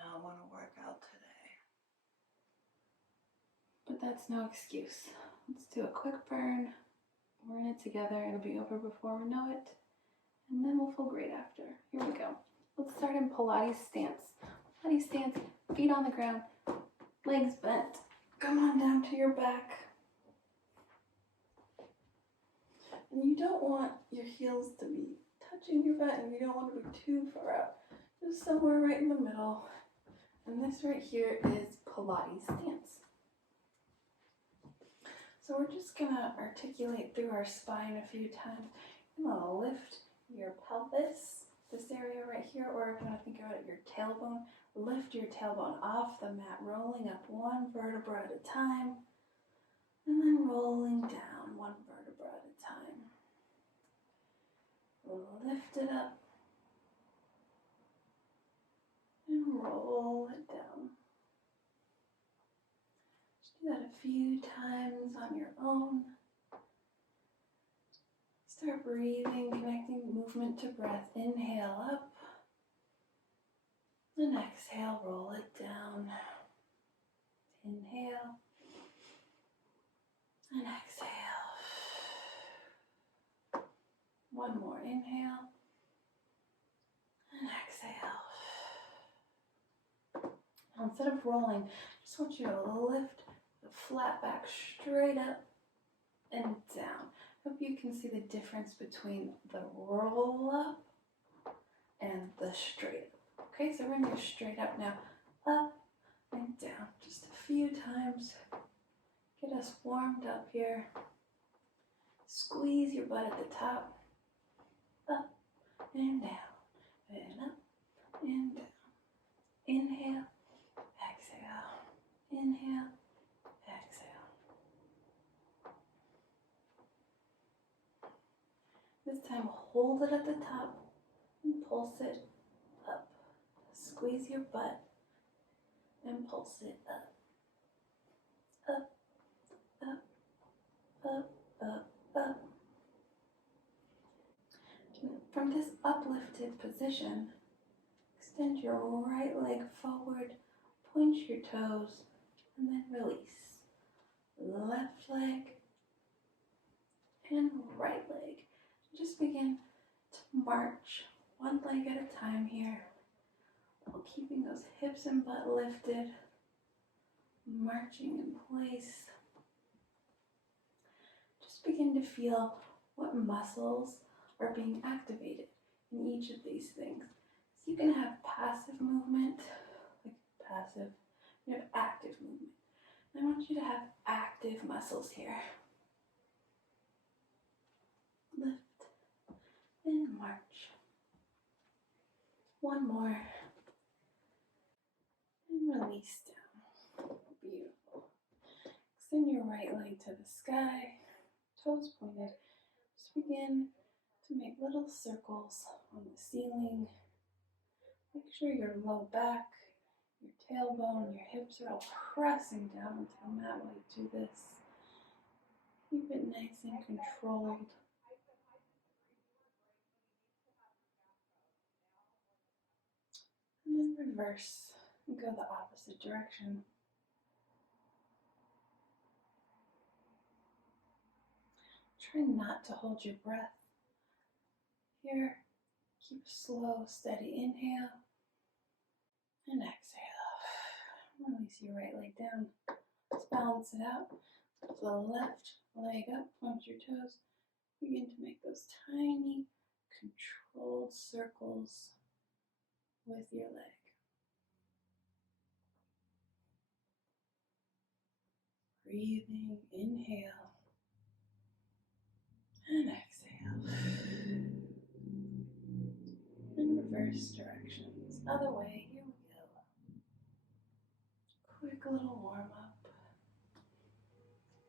not want to work out today. But that's no excuse. Let's do a quick burn. We're in it together. It'll be over before we know it. And then we'll feel great after. Here we go. Let's start in Pilates stance. Pilates stance, feet on the ground, legs bent. Come on down to your back. And you don't want your heels to be touching your butt, and you don't want to be too far out. Just somewhere right in the middle. And this right here is Pilates stance. So we're just gonna articulate through our spine a few times. You're gonna lift your pelvis, this area right here, or if you want to think about it, your tailbone. Lift your tailbone off the mat, rolling up one vertebra at a time, and then rolling down one vertebra at a time. Lift it up and roll it down. Just do that a few times on your own. Start breathing, connecting movement to breath. Inhale up. And exhale, roll it down. Inhale. And exhale. One more inhale. And exhale. Now instead of rolling, I just want you to lift the flat back straight up and down. Hope you can see the difference between the roll up and the straight up. Okay, so we're going to go straight up now. Up and down. Just a few times. Get us warmed up here. Squeeze your butt at the top. Up and down. And up and down. Inhale. Exhale. Inhale. Exhale. This time hold it at the top and pulse it up. Squeeze your butt and pulse it up. Up, up, up, up, up. From this uplifted position, extend your right leg forward, point your toes, and then release. Left leg and right leg. Just begin to march one leg at a time here, while keeping those hips and butt lifted, marching in place. Just begin to feel what muscles are being activated in each of these things. So you can have passive movement, like passive, you have active movement. And I want you to have active muscles here. Lift and march. One more. And release down. Beautiful. Extend your right leg to the sky, toes pointed. Just begin to make little circles on the ceiling. Make sure your low back, your tailbone, your hips are all pressing down into the mat while you do this. Keep it nice and controlled. And then reverse and go the opposite direction. Try not to hold your breath. Here, keep a slow, steady inhale and exhale. Release your right leg down. Let's balance it out. Lift the left leg up, point your toes. Begin to make those tiny, controlled circles with your leg. Breathing, inhale and exhale. And reverse directions. Other way, here we go. Quick little warm up.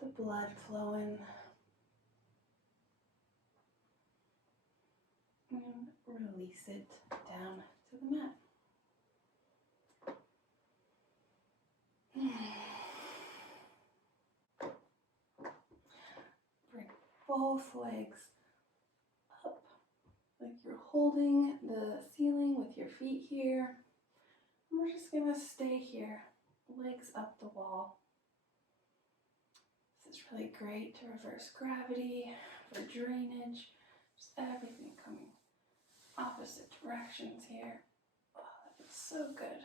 The blood flowing. And release it down to the mat. Bring both legs up like you're holding the ceiling with your feet here. And we're we're just gonna stay here, legs up the wall. This is really great to reverse gravity, for drainage, just everything coming opposite directions here. Oh, that feels so good.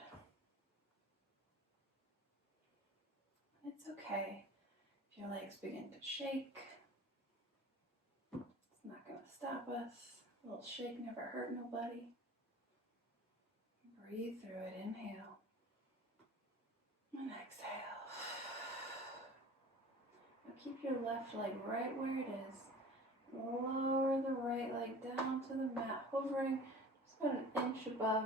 It's okay if your legs begin to shake. It's not going to stop us. A little shake never hurt nobody. Breathe through it. Inhale and exhale. Now keep your left leg right where it is. Lower the right leg down to the mat, hovering just about an inch above.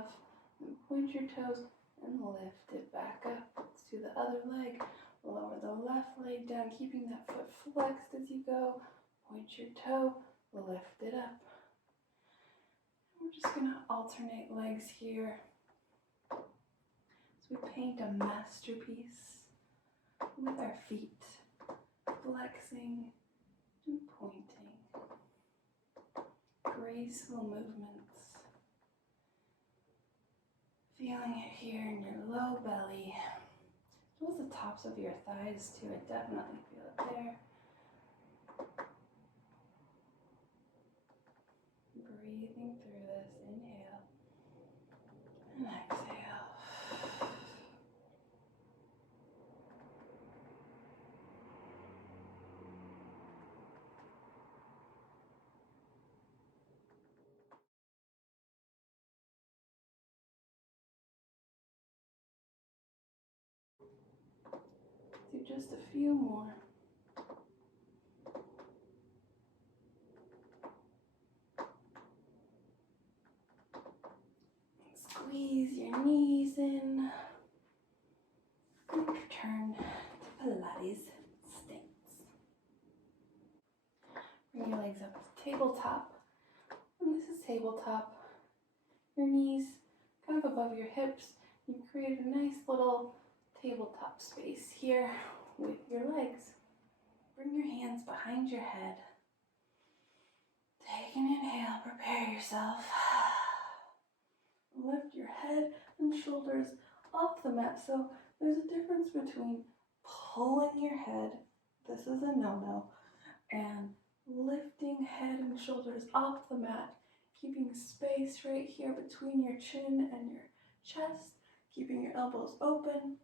And point your toes and lift it back up. Let's do the other leg. Lower the left leg down, keeping that foot flexed as you go. Point your toe, lift it up. We're just going to alternate legs here as we paint a masterpiece with our feet, flexing and pointing. Graceful movements. Feeling it here in your low belly. As well as the tops of your thighs too. I definitely feel it there. Breathing through this. Inhale and exhale. Do just a few more. Squeeze your knees in and return to Pilates stance. Bring your legs up to tabletop. And this is tabletop. Your knees kind of above your hips. You create a nice little tabletop space here with your legs. Bring your hands behind your head. Take an inhale, prepare yourself. Lift your head and shoulders off the mat. So there's a difference between pulling your head, this is a no-no, and lifting head and shoulders off the mat, keeping space right here between your chin and your chest, keeping your elbows open.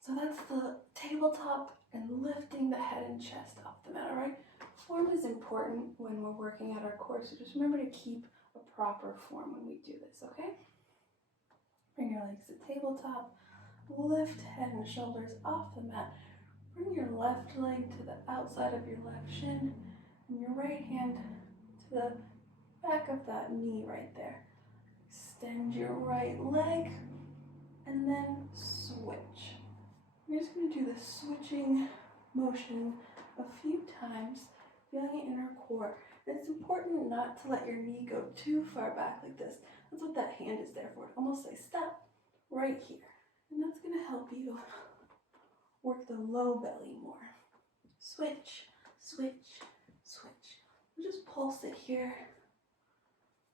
So that's the tabletop and lifting the head and chest off the mat, all right? Form is important when we're working out our core, so just remember to keep a proper form when we do this, okay? Bring your legs to tabletop, lift head and shoulders off the mat. Bring your left leg to the outside of your left shin and your right hand to the back of that knee right there. Extend your right leg and then switch. We're just going to do the switching motion a few times, feeling it in our core. And it's important not to let your knee go too far back like this. That's what that hand is there for. Almost say step right here. And that's going to help you work the low belly more. Switch, switch, switch. We'll just pulse it here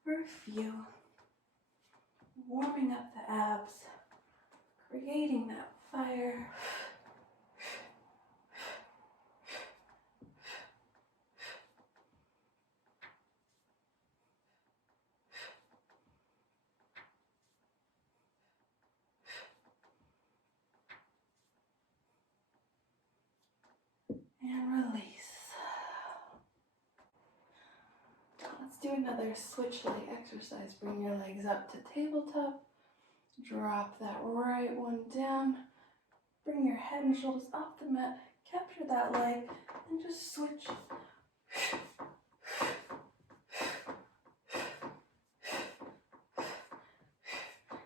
for a few. Warming up the abs, creating that fire. And release. Let's do another switch leg exercise. Bring your legs up to tabletop. Drop that right one down. Bring your head and shoulders off the mat. Capture that leg and just switch.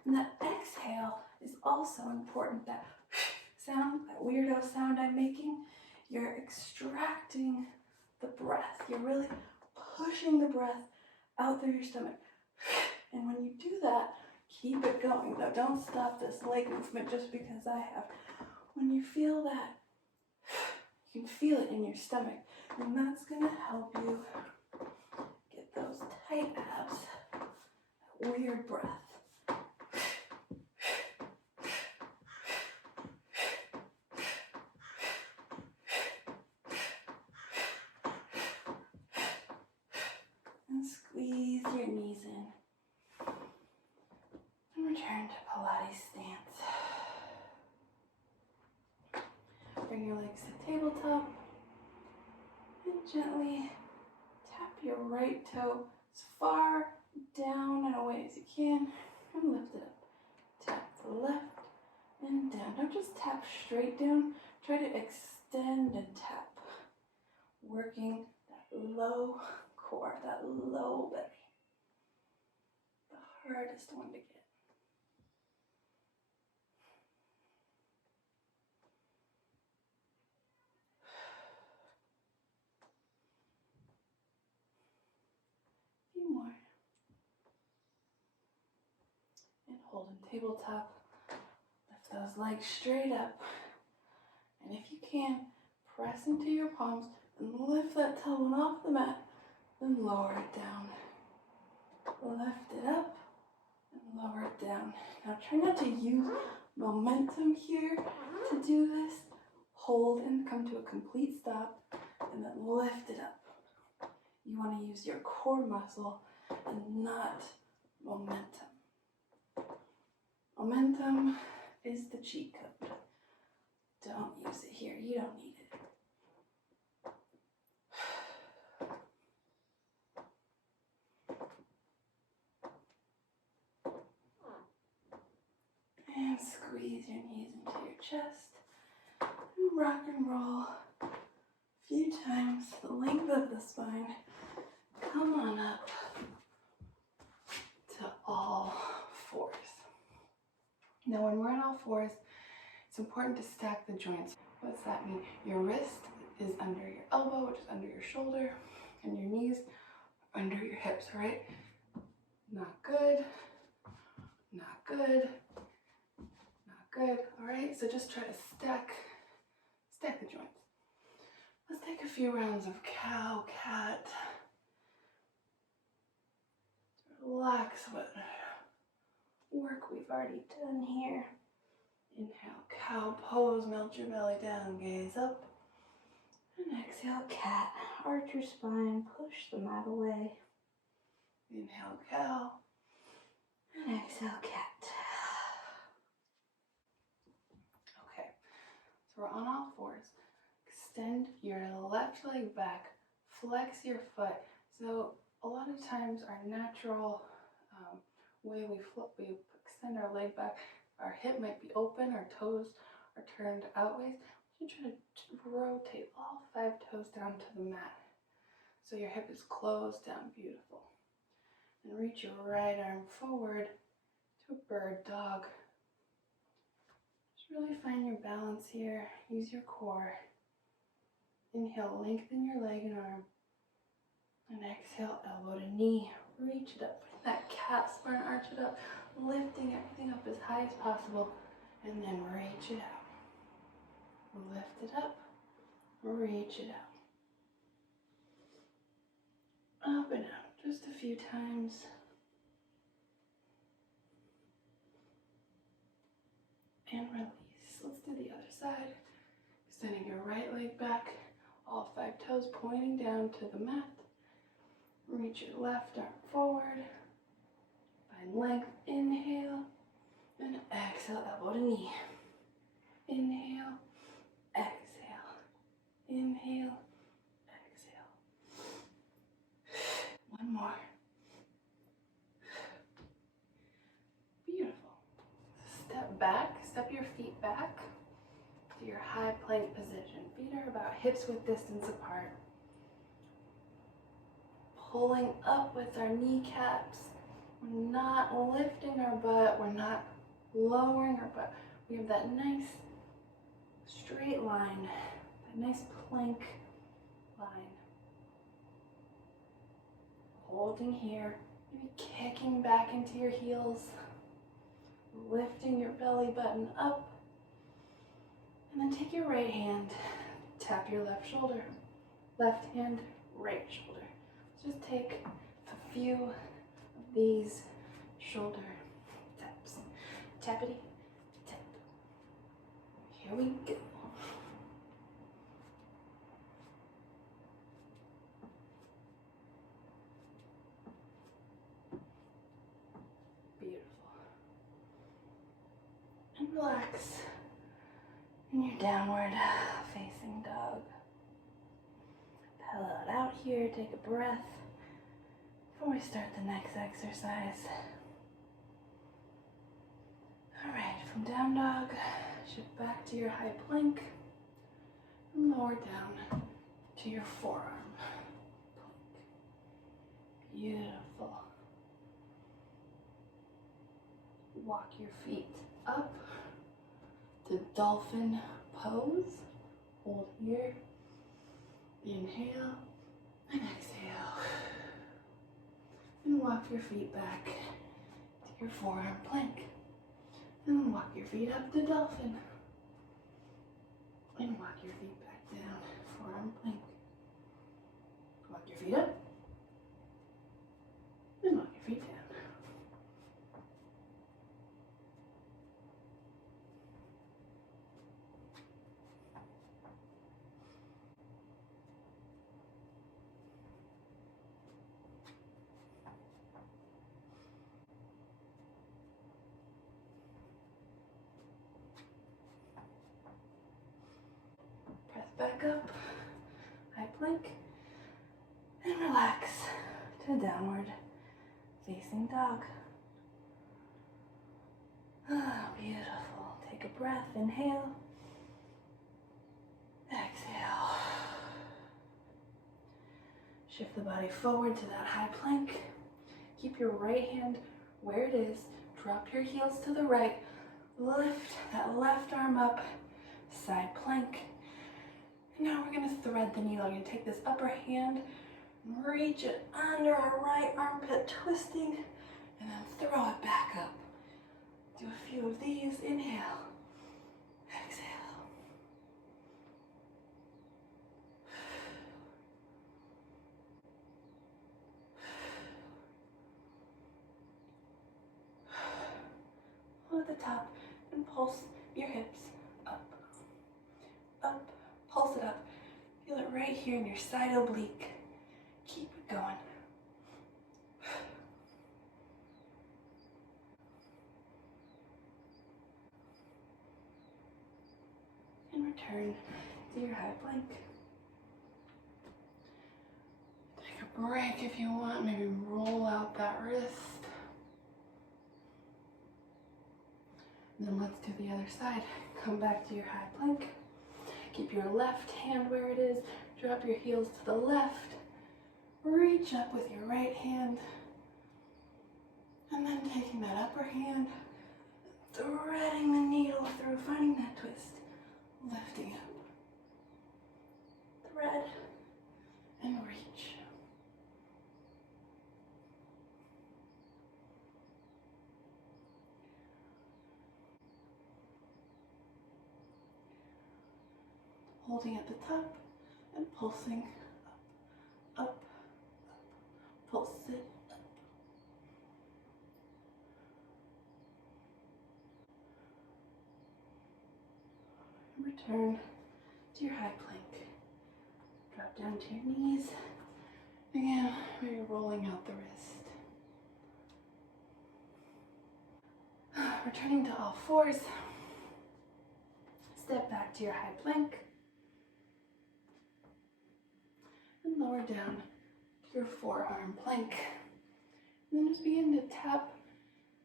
And that exhale is also important. That sound, that weirdo sound I'm making, you're extracting the breath. You're really pushing the breath out through your stomach. And when you do that, keep it going though. Don't stop this leg movement just because I have. When you feel that, you can feel it in your stomach. And that's going to help you get those tight abs, that weird breath. your knees in. And return to Pilates stance. Bring your legs to tabletop. And gently tap your right toe as far down and away as you can. And lift it up. Tap the left and down. Don't just tap straight down. Try to extend and tap. Working that low core, that low belly. The hardest one to get. A few more. And hold in tabletop. Lift those legs straight up. And if you can, press into your palms and lift that tailbone off the mat. Then lower it down. Lift it up and lower it down. Now try not to use momentum here to do this. Hold and come to a complete stop and then lift it up. You want to use your core muscle and not momentum. Momentum is the cheat code. Don't use it here. You don't need it. And squeeze your knees into your chest. And rock and roll a few times. The length of the spine. Come on up to all fours. Now when we're on all fours, it's important to stack the joints. What does that mean? Your wrist is under your elbow, which is under your shoulder, and your knees are under your hips, all right? Not good, not good, not good, all right? So just try to stack the joints. Let's take a few rounds of cow, cat. Relax what work we've already done here. Inhale, cow pose, melt your belly down, gaze up. And exhale, cat. Arch your spine, push the mat away. Inhale, cow. And exhale, cat. Okay, so we're on all fours. Extend your left leg back, flex your foot. So a lot of times our natural way we extend our leg back, our hip might be open, our toes are turned outwards. You try to rotate all 5 toes down to the mat. So your hip is closed down, beautiful. And reach your right arm forward to a bird dog. Just really find your balance here. Use your core. Inhale, lengthen your leg and arm. And exhale, elbow to knee. Reach it up. Find that cat spine, arch it up. Lifting everything up as high as possible. And then reach it out. Lift it up. Reach it out. Up and out. Just a few times. And release. Let's do the other side. Extending your right leg back. All 5 toes pointing down to the mat. Reach your left arm forward. Find length. Inhale. And exhale, elbow to knee. Inhale. Exhale. Inhale. Exhale. One more. Beautiful. Step back. Step your feet back to your high plank position. Feet are about hips width distance apart. Pulling up with our kneecaps. We're not lifting our butt. We're not lowering our butt. We have that nice straight line, that nice plank line. Holding here, maybe kicking back into your heels, lifting your belly button up, and then take your right hand, tap your left shoulder, left hand, right shoulder. Just take a few of these shoulder taps. Tappity tap. Here we go. Relax in your downward facing dog. Pedal it out here, take a breath before we start the next exercise. Alright, from down dog, shift back to your high plank and lower down to your forearm plank. Beautiful. Walk your feet up to dolphin pose. Hold here. Inhale and exhale. And walk your feet back to your forearm plank. And walk your feet up to dolphin. And walk your feet back down, forearm plank. Walk your feet up. And walk your feet down. Press back up, high plank, and relax to downward facing dog. Ah, beautiful. Take a breath, inhale, exhale. Shift the body forward to that high plank. Keep your right hand where it is. Drop your heels to the right. Lift that left arm up, side plank. Now we're going to thread the needle. We're going to take this upper hand and reach it under our right armpit, twisting, and then throw it back up. Do a few of these. Inhale, exhale. Hold at the top and pulse your hips up, up. Pulse it up. Feel it right here in your side oblique. Keep it going. And return to your high plank. Take a break if you want. Maybe roll out that wrist. And then let's do the other side. Come back to your high plank. Keep your left hand where it is. Drop your heels to the left. Reach up with your right hand. And then taking that upper hand, threading the needle through, finding that twist. Lifting up. Thread and reach. Holding at the top and pulsing up, up, up. Pulse it up. And return to your high plank. Drop down to your knees. Again, maybe rolling out the wrist. Returning to all fours. Step back to your high plank. And lower down to your forearm plank. And then just begin to tap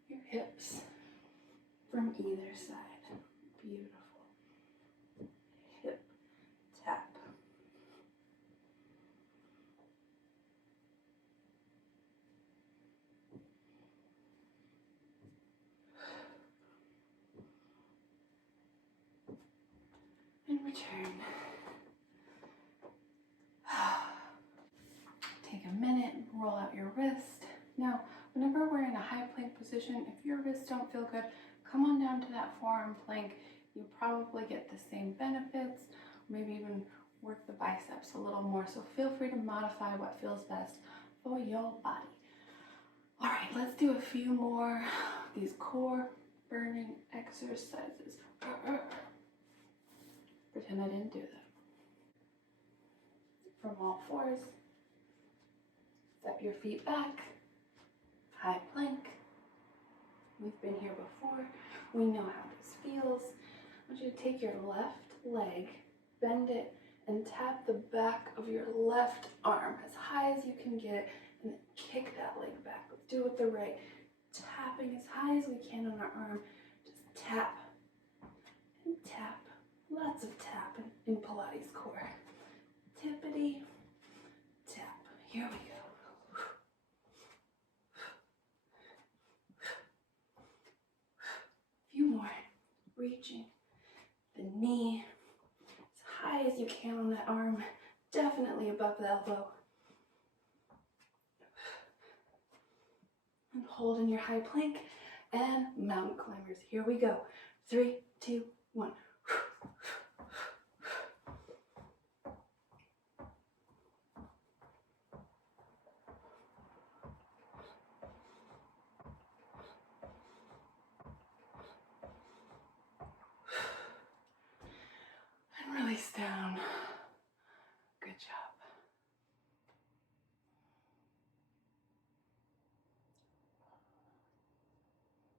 your hips from either side. Beautiful. Hip tap. And return. Take a minute, roll out your wrist. Now, whenever we're in a high plank position, if your wrists don't feel good, come on down to that forearm plank. You'll probably get the same benefits, maybe even work the biceps a little more. So feel free to modify what feels best for your body. All right, let's do a few more of these core burning exercises. Pretend I didn't do that. From all fours. Step your feet back, high plank. We've been here before. We know how to this feels. I want you to take your left leg, bend it, and tap the back of your left arm as high as you can get it, and then kick that leg back. Let's do it with the right. Tapping as high as we can on our arm. Just tap and tap. Lots of tap in Pilates core. Tippity tap. Here we go. A few more. Reaching the knee as high as you can on that arm. Definitely above the elbow. And hold in your high plank and mountain climbers. Here we go. 3, 2, 1.